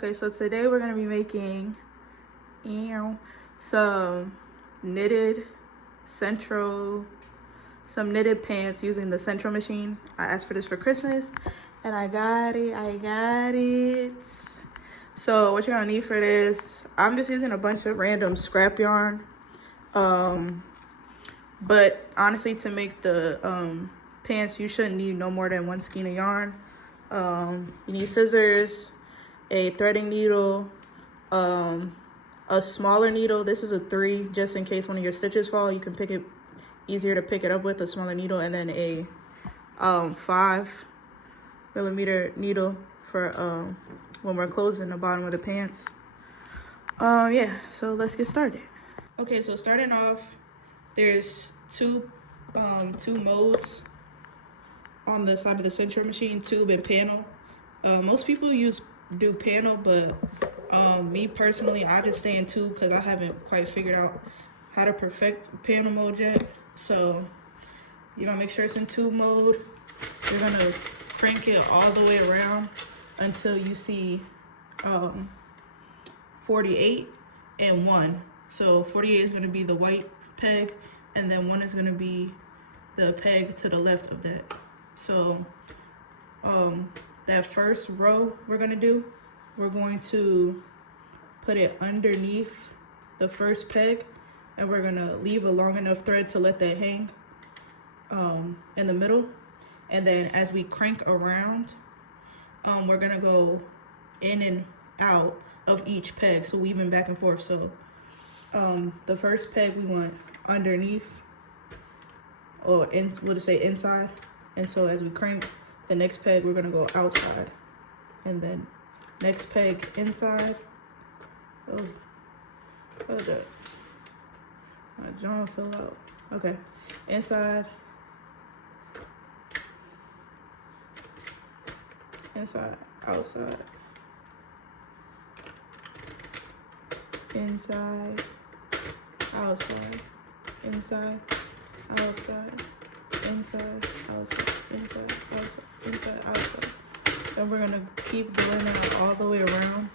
Okay, so today we're gonna be making some knitted Sentro, some knitted pants using the Sentro machine. I asked for this for Christmas and I got it. So what you're gonna need for this, I'm just using a bunch of random scrap yarn. But honestly, to make the pants, you shouldn't need no more than one skein of yarn. You need scissors, a threading needle, a smaller needle. This is a 3, just in case one of your stitches fall. You can pick it easier to pick it up with a smaller needle, and then a 5mm needle for when we're closing the bottom of the pants. Yeah, so let's get started. Okay, so starting off, there's two modes on the side of the Sentro machine, tube and panel. Most people do panel, but me personally, I just stay in tube because I haven't quite figured out how to perfect panel mode yet. So you're gonna make sure it's in tube mode. You're gonna crank it all the way around until you see 48 and 1. So 48 is gonna be the white peg, and then 1 is gonna be the peg to the left of that. So that first row we're going to put it underneath the first peg, and we're going to leave a long enough thread to let that hang in the middle. And then as we crank around, we're going to go in and out of each peg, so weaving back and forth. So the first peg we want underneath, or we'll just say inside. And so as we crank the next peg, we're gonna go outside, and then next peg inside. Oh, hold up, my jaw fell out. Okay, inside, inside, outside, inside, outside, inside, outside, inside, outside, inside, outside, inside, outside. And we're gonna keep doing that all the way around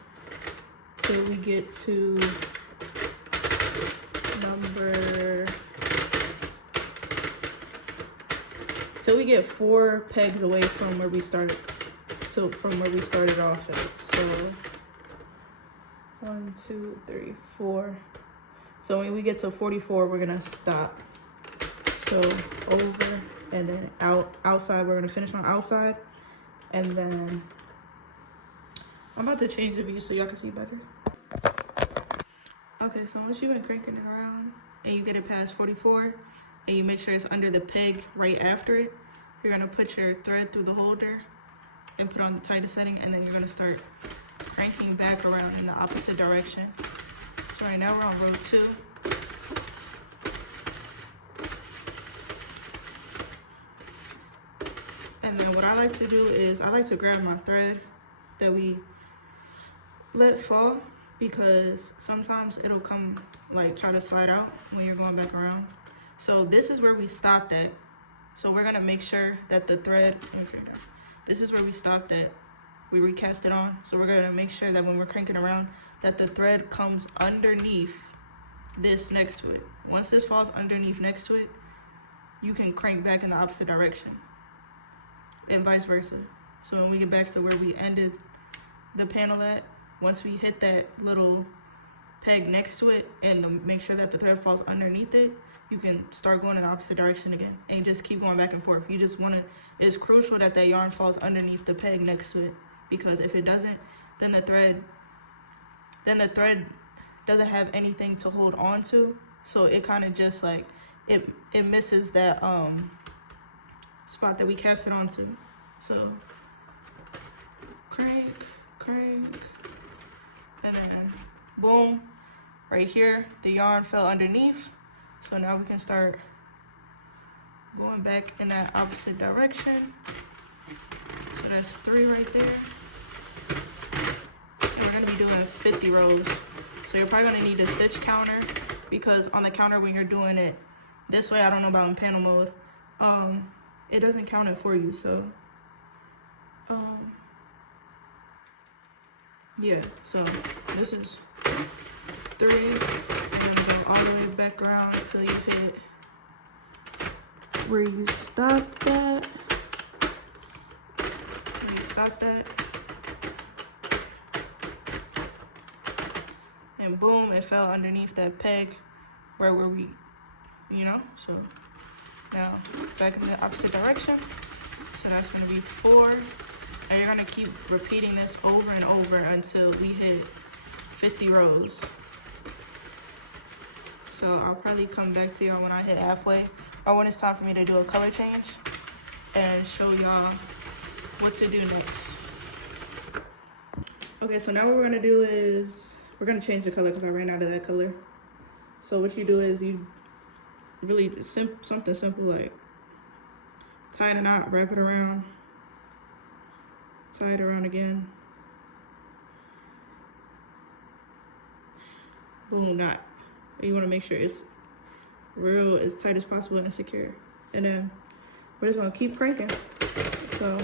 till we get to till we get 4 pegs away from where we started, from where we started off at. So 1, 2, 3, 4. So when we get to 44, we're gonna stop. So over and then outside, we're gonna finish on outside. And then I'm about to change the view so y'all can see better. Okay, so once you've been cranking it around and you get it past 44 and you make sure it's under the peg right after it, you're gonna put your thread through the holder and put on the tightest setting, and then you're gonna start cranking back around in the opposite direction. So right now we're on row 2. And then what I like to do is I like to grab my thread that we let fall, because sometimes it'll come, like, try to slide out when you're going back around. So this is where we stopped at. So we're gonna make sure that the thread, this is where we stopped at. We recast it on. So we're gonna make sure that when we're cranking around, that the thread comes underneath this next to it. Once this falls underneath next to it, you can crank back in the opposite direction, and vice versa. So when we get back to where we ended the panel at, once we hit that little peg next to it and make sure that the thread falls underneath it, you can start going in the opposite direction again, and you just keep going back and forth. You just want to, it's crucial that that yarn falls underneath the peg next to it, because if it doesn't, then the thread doesn't have anything to hold on to, so it kind of just like it misses that spot that we cast it onto. So crank, and then boom, right here the yarn fell underneath. So now we can start going back in that opposite direction. So that's 3 right there. And we're gonna be doing 50 rows. So you're probably gonna need a stitch counter, because on the counter when you're doing it this way, I don't know about in panel mode, it doesn't count it for you. So yeah, so this is 3. You're gonna go all the way back around until you hit where you stopped at. Where you stopped at. And boom, it fell underneath that peg right where we, you know, so now back in the opposite direction. So that's gonna be 4. And you're gonna keep repeating this over and over until we hit 50 rows. So I'll probably come back to y'all when I hit halfway or when it's time for me to do a color change and show y'all what to do next. Okay, so now what we're gonna do is we're gonna change the color because I ran out of that color. So what you do is you really something simple like tie a knot, wrap it around, tie it around again. Boom, knot. You want to make sure it's real as tight as possible and secure. And then we're just gonna keep cranking. So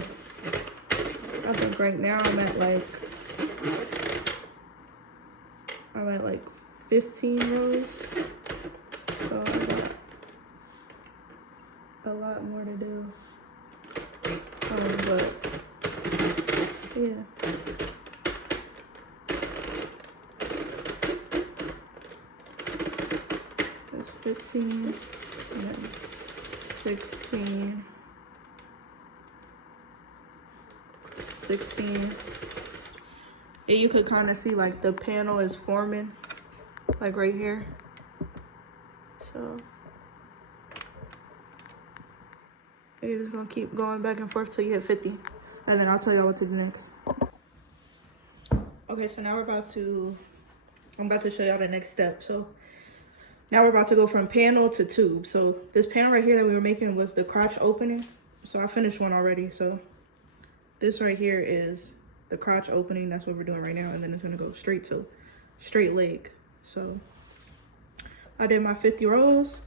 I think right now I'm at like 15 rows. So I got a lot more to do. But yeah. That's 15 and then 16. 16. And you could kind of see like the panel is forming like right here. So you're just gonna keep going back and forth till you hit 50. And then I'll tell y'all what to do next. Okay, so now I'm about to show y'all the next step. So now we're about to go from panel to tube. So this panel right here that we were making was the crotch opening. So I finished one already. So this right here is the crotch opening. That's what we're doing right now. And then it's gonna go straight to straight leg. So I did my 50 rows.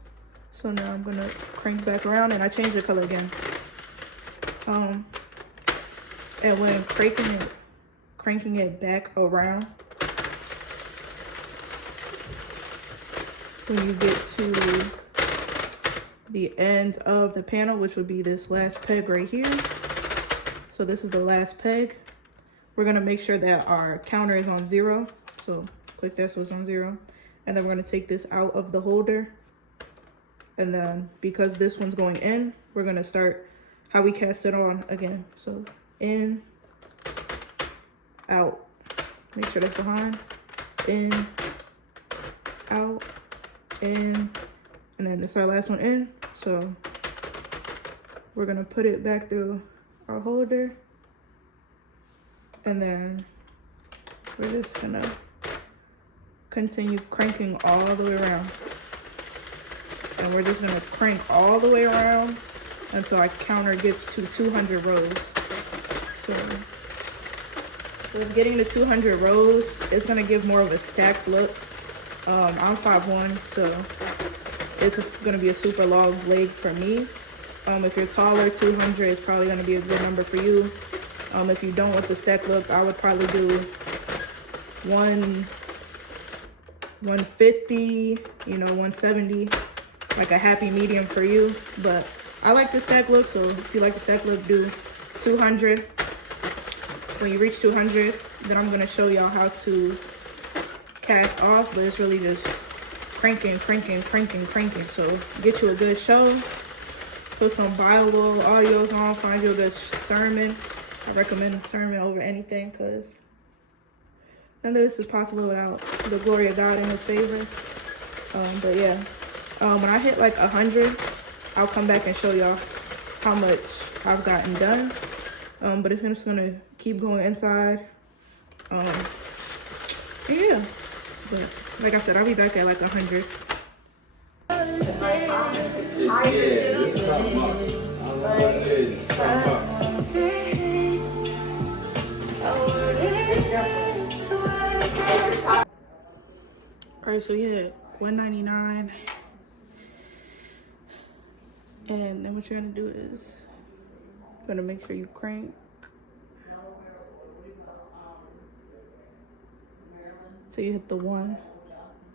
So now I'm gonna crank back around and I changed the color again. And when cranking it back around, when you get to the end of the panel, which would be this last peg right here. So this is the last peg. We're gonna make sure that our counter is on 0. So click that so it's on 0. And then we're gonna take this out of the holder. And then because this one's going in, we're gonna start how we cast it on again. So in, out. Make sure that's behind. In, out, in, and then it's our last one in. So we're gonna put it back through our holder. And then we're just gonna continue cranking all the way around. And we're just gonna crank all the way around until our counter gets to 200 rows. So with getting to 200 rows, it's gonna give more of a stacked look. I'm 5'1", so it's gonna be a super long leg for me. If you're taller, 200 is probably gonna be a good number for you. If you don't want the stacked look, I would probably do 150, 170, like a happy medium for you. But I like the stack look, so if you like the stack look, do 200. When you reach 200, then I'm gonna show y'all how to cast off, but it's really just cranking. So get you a good show, put some Bible audios on, find you a good sermon. I recommend sermon over anything because none of this is possible without the glory of God and his favor. But yeah, when I hit like 100, I'll come back and show y'all how much I've gotten done. But it's just gonna keep going inside. Yeah, but like I said, I'll be back at like 100. All right, so yeah, 199. And then what you're gonna do is you're gonna make sure you crank. So you hit the 1,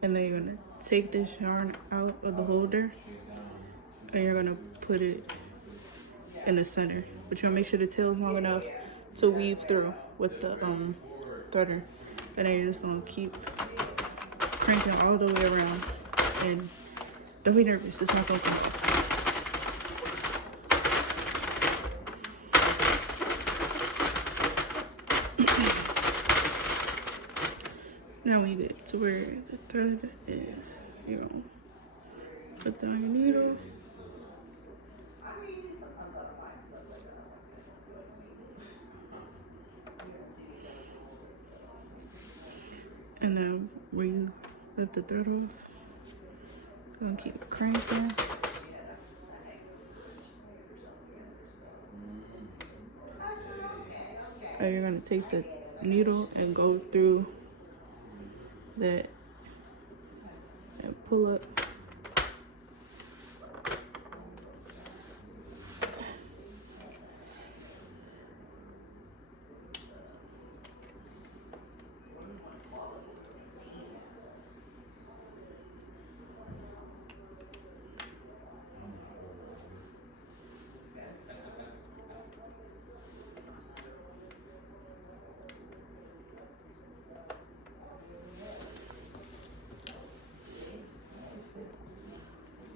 and then you're gonna take this yarn out of the holder, and you're gonna put it in the center. But you're gonna make sure the tail is long enough to weave through with the threader. And then you're just gonna keep cranking all the way around. And don't be nervous, it's not gonna come. Now when you get to where the thread is, you're gonna put that on your needle. And then where you let the thread off, gonna keep cranking. And you're gonna take the needle and go through that and pull up.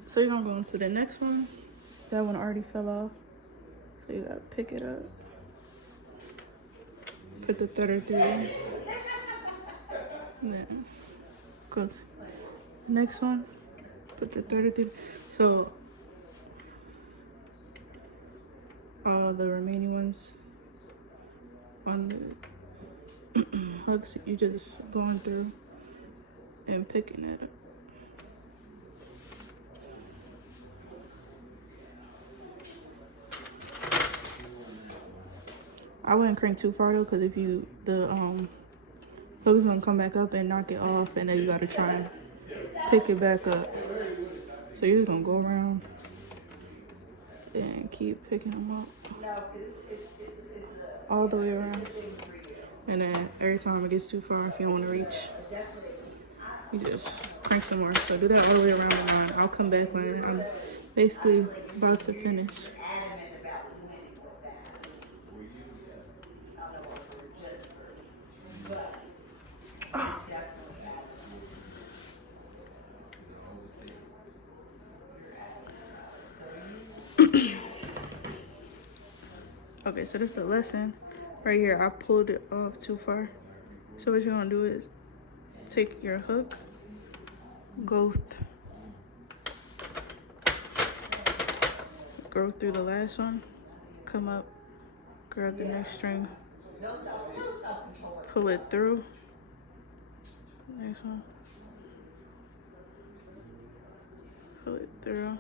So you're gonna go into the next one. That one already fell off. So you gotta pick it up. Put the threader through. And then go to the next one. Put the threader through. So all the remaining ones on the hooks, you just going through and picking it up. I wouldn't crank too far though, because if you the hook is gonna come back up and knock it off, and then you gotta try and pick it back up. So you're just gonna go around and keep picking them up all the way around. And then every time it gets too far, if you don't want to reach, you just crank some more. So do that all the way around the line. I'll come back when I'm basically about to finish. Okay, so this is a lesson right here. I pulled it off too far. So what you're gonna do is take your hook, go through the last one, come up, grab the next string, pull it through, next one, pull it through.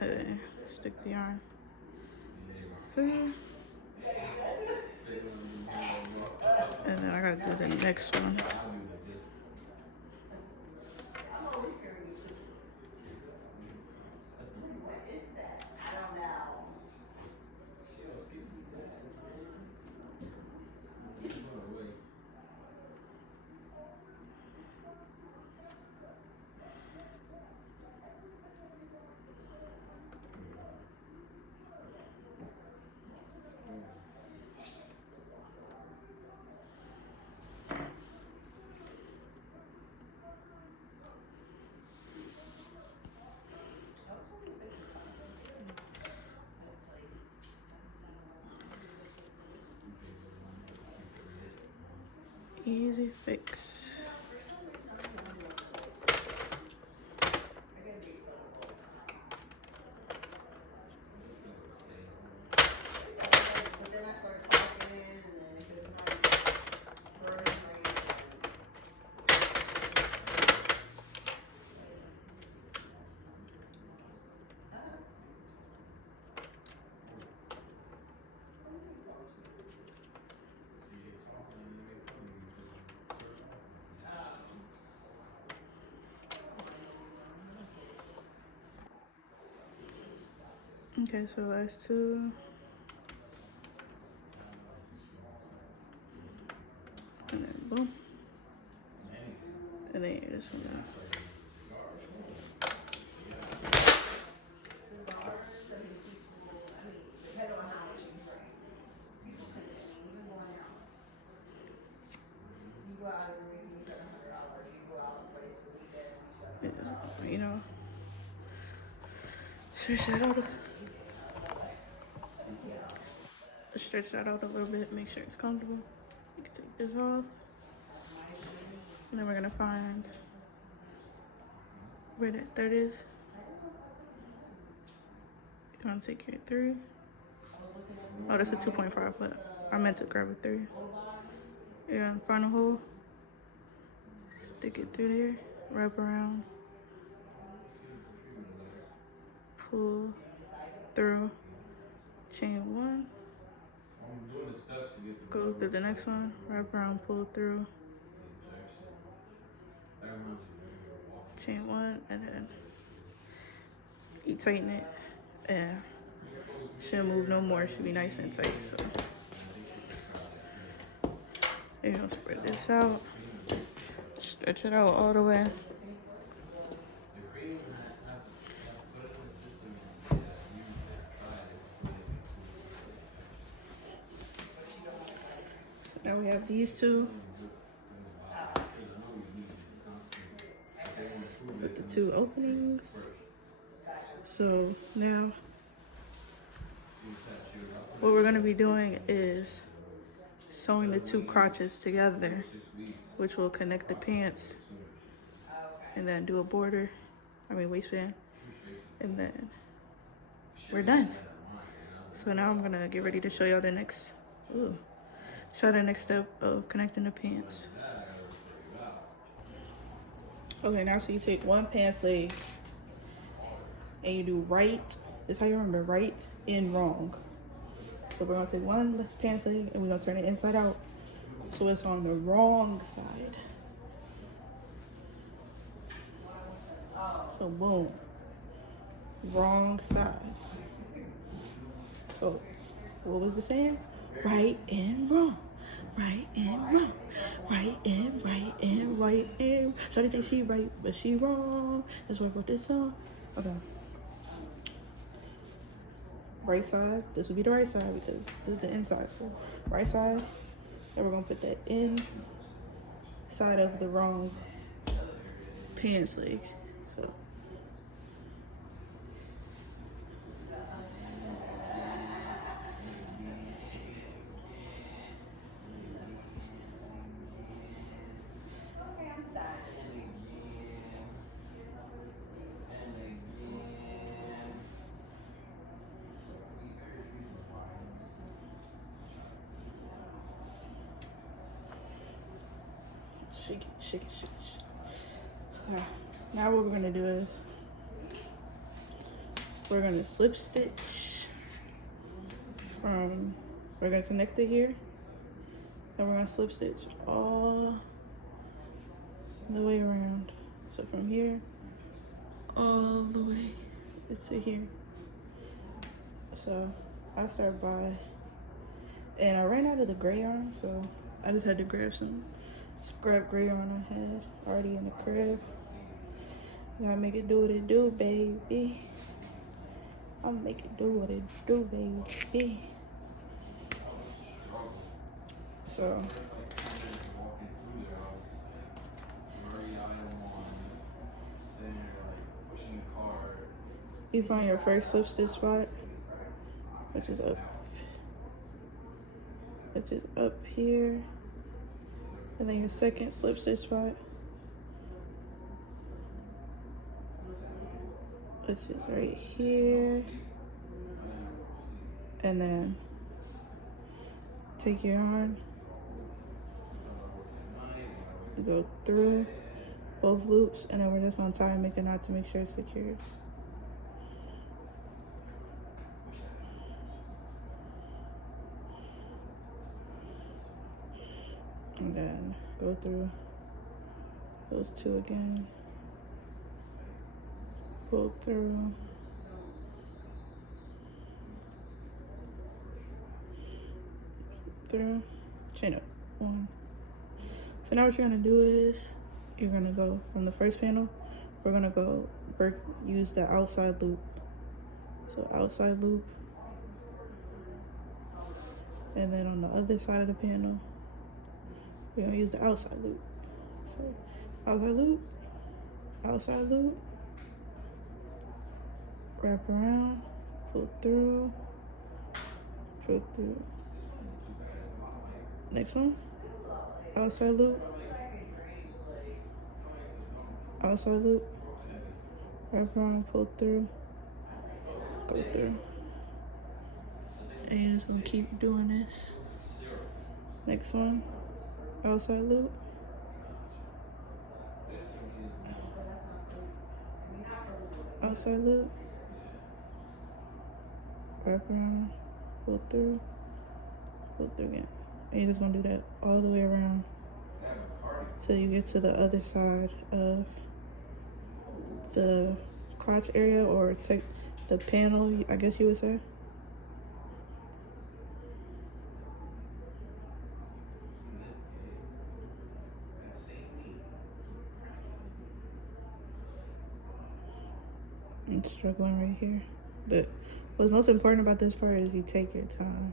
And then stick the yarn through. And then I gotta do the next one. Easy fix. Okay, so last two. just gonna. You know, stretch that out. Stretch that out a little bit. Make sure it's comfortable. You can take this off, and then we're gonna find where that third is. You're gonna take your 3. Oh, that's a 2.5, but I meant to grab a 3. You're gonna find a hole, stick it through there, wrap around, pull through, chain 1, go through the next one, wrap around, pull through, chain 1, and then you tighten it, and shouldn't move no more. Should be nice and tight. So you're gonna spread this out, stretch it out all the way. So now we have these two with the 2 openings. So now what we're gonna be doing is sewing the 2 crotches together, which will connect the pants, and then do a border, waistband, and then we're done. So now I'm gonna get ready to show y'all the next, step of connecting the pants. Okay, now so you take 1 pants leg and you do right. This is how you remember right and wrong. So we're gonna take 1 pants leg and we're gonna turn it inside out, so it's on the wrong side. So boom, wrong side. So what was it saying? Right and wrong, right and wrong, right and right and right and. Shawty think she right, but she wrong. That's why I wrote this song. Okay. Right side. This would be the right side because this is the inside. So right side, and we're gonna put that in side of the wrong pants leg. So. Shake it, shake it, shake it, shake it. Okay. Now what we're gonna do is we're gonna slip stitch we're gonna connect it here, and we're gonna slip stitch all the way around. So from here all the way to here. So I start by, and I ran out of the gray yarn, so I just had to grab scrap gray yarn I had already in the crib. Gotta make it do what it do, baby. I'll make it do what it do, baby. So you find your first slip stitch spot, which is up here, and then your second slip stitch spot, which is right here, and then take your yarn, you go through both loops, and then we're just gonna tie and make a knot to make sure it's secured. And then go through those 2 again, pull through, chain up 1. So now what you're gonna do is you're gonna go from the first panel, we're gonna go use the outside loop. So outside loop, and then on the other side of the panel, we're gonna use the outside loop. So outside loop, wrap around, pull through. Next one, outside loop, wrap around, pull through, go through. And you're just gonna keep doing this. Next one, outside loop, wrap around, pull through again. And you're just gonna do that all the way around till you get to the other side of the crotch area, or take the panel, I guess you would say. I'm struggling right here, but what's most important about this part is you take your time.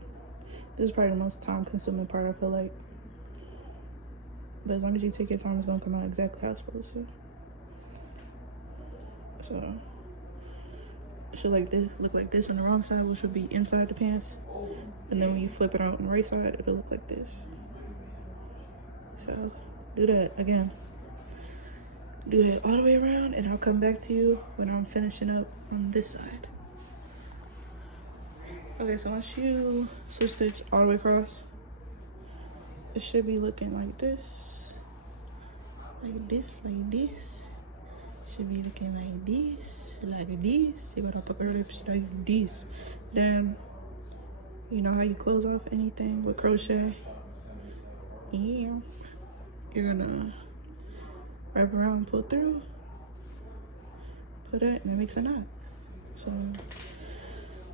This is probably the most time-consuming part, I feel like. But as long as you take your time, it's gonna come out exactly how it's supposed to. So it should look like this on the wrong side, which would be inside the pants. And then when you flip it out on the right side, it'll look like this. So do that again. Do that all the way around, and I'll come back to you when I'm finishing up on this side. Okay, so once you slip stitch all the way across, it should be looking like this. Like this. Should be looking like this. You gotta put your lips like this. Then, you know how you close off anything with crochet? Yeah. You're gonna wrap around, pull through, put that, and that makes a knot. So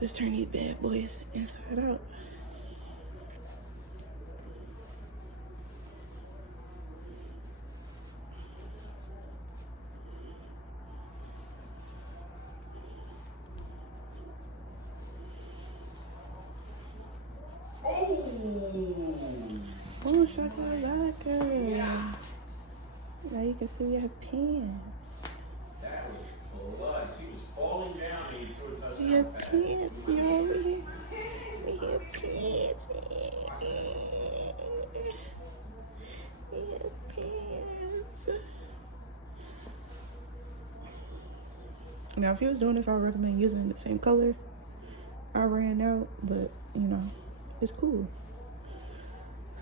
just turn these bad boys inside out. Oh, shakalaka. Now you can see we have pants. That was blood. She was falling down and you threw a touchdown. We have pants, y'all. We have pants. We have pants. Now, if you was doing this, I would recommend using the same color. I ran out, but you know, it's cool.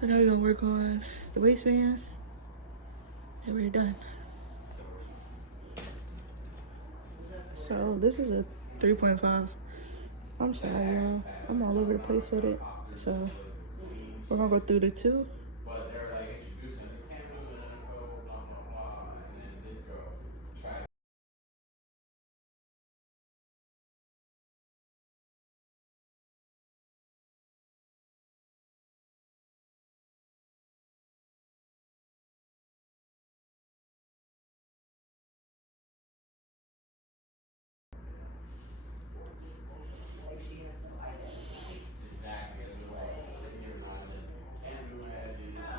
So now we're gonna work on the waistband, and we're done. So this is a 3.5. I'm sorry, y'all. I'm all over the place with it. So we're gonna go through the 2. But they were like introducing the camera and info, blah, blah, blah. And then this girl tried.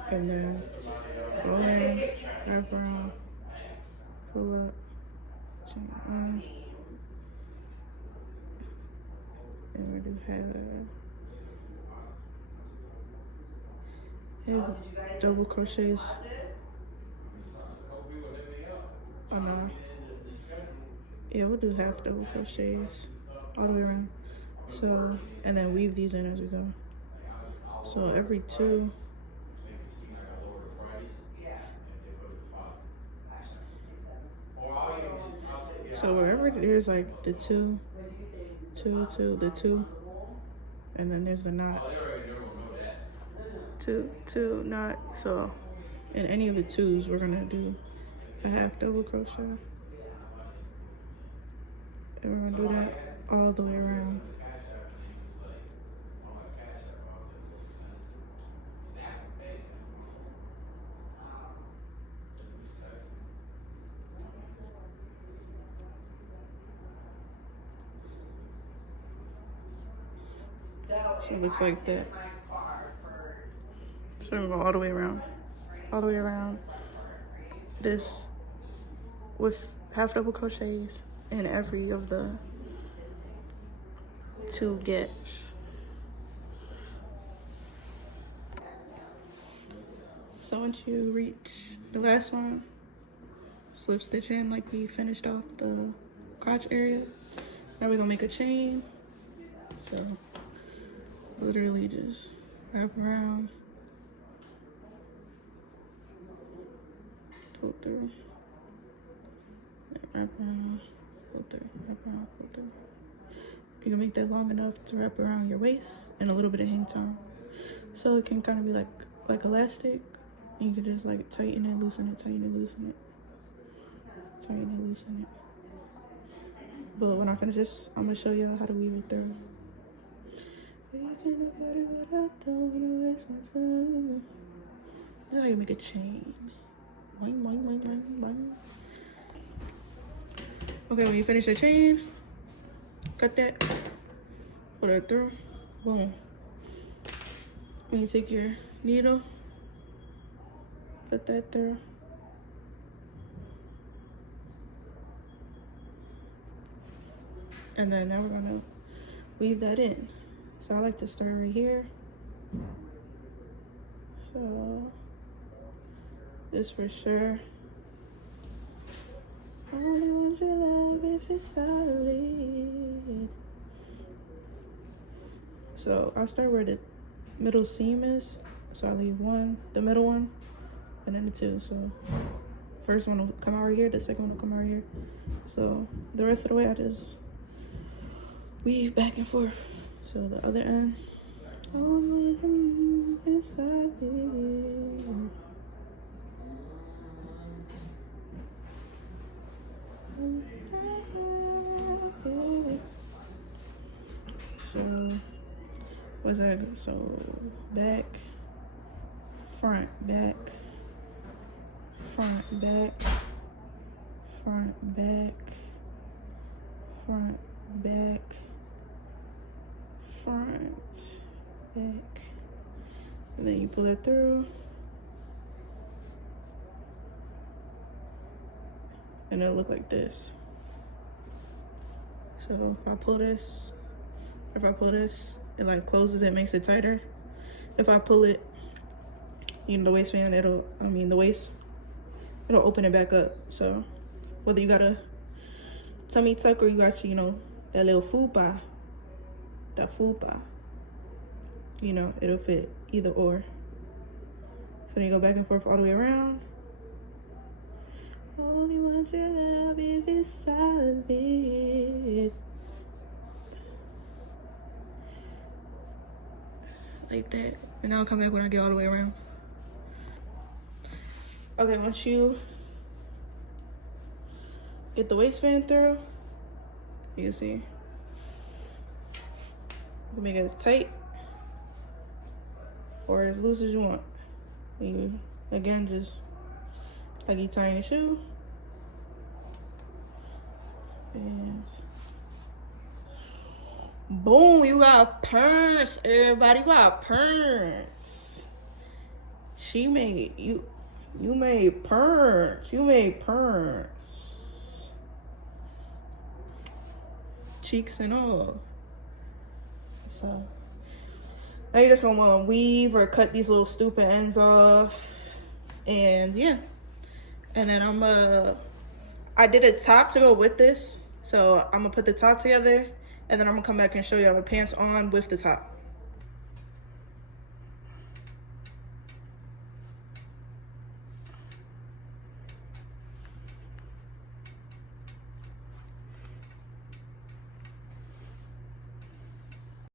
And then go ahead, wrap around, pull up, chain on, and we do have double crochets. Oh no, yeah, we'll do half double crochets all the way around. So, and then weave these in as we go. So every 2. So wherever there's like the 2, the 2, and then there's the knot. 2, knot. So in any of the 2s, we're gonna do a half double crochet, and we're gonna do that all the way around. So it looks like that. So I'm gonna go all the way around. All the way around. This with half double crochets in every of the 2 gaps. So once you reach the last one, slip stitch in like we finished off the crotch area. Now we're gonna make a chain. So literally just wrap around, pull through, wrap around, pull through, wrap around, pull through. You can make that long enough to wrap around your waist and a little bit of hang time. So it can kind of be like elastic. And you can just like tighten it, loosen it, tighten it, loosen it, tighten it, loosen it. But when I finish this, I'm gonna show you how to weave it through. This is how you make a chain. Boing, boing, boing, boing, boing. Okay, when you finish your chain, cut that, put it through, boom. And you take your needle, put that through. And then now we're gonna weave that in. So I like to start right here. So this for sure. I only want your love if it's solid. So I'll start where the middle seam is. So I leave one, the middle one, and then the 2. So first one will come out right here, the second one will come out right here. So the rest of the way I just weave back and forth. So the other end. Only inside it. So what's that? So back, front, back, front, back, front, back, front, back, front, back, and then you pull it through, and it'll look like this. So if I pull this, it like closes, it makes it tighter. If I pull it, you know, the waistband, the waist, it'll open it back up. So whether you got a tummy tuck or you got, you know, that little fupa, you know, it'll fit either or. So then you go back and forth all the way around. Only want your love if it's solid. Like that. And now I'll come back when I get all the way around. Okay, once you get the waistband through, you can see, you can make it as tight or as loose as you want. You, again, just like you tying your shoe. And boom, you got pants, everybody. You got pants. She made you made pants. You made pants. Cheeks and all. So now you're just gonna want to weave or cut these little stupid ends off. And yeah. And then I did a top to go with this. So I'm gonna put the top together and then I'm gonna come back and show y'all the pants on with the top.